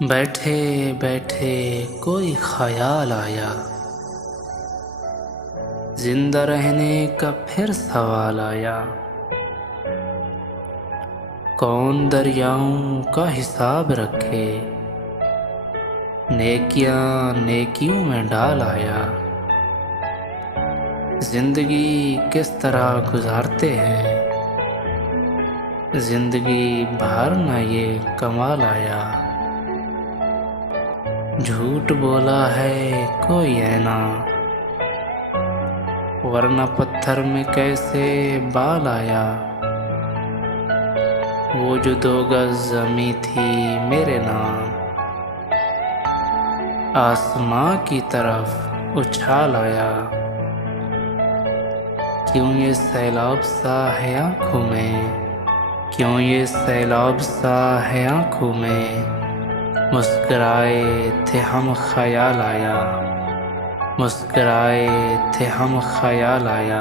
बैठे बैठे कोई ख्याल आया, जिंदा रहने का फिर सवाल आया। कौन दरियाओं का हिसाब रखे, नेकियां नेकियों में डाल आया। जिंदगी किस तरह गुजारते हैं, जिंदगी भर न ये कमाल आया। झूठ बोला है कोई ऐना, वरना पत्थर में कैसे बाल आया। वो जो 2 गज ज़मीं थी मेरे नाम, आसमां की तरफ उछाल आया। क्यों ये सैलाब सा है आँखों में, क्यों ये सैलाब सा है आँखों में। मुस्कुराए थे हम ख्याल आया, मुस्कुराए थे हम ख्याल आया।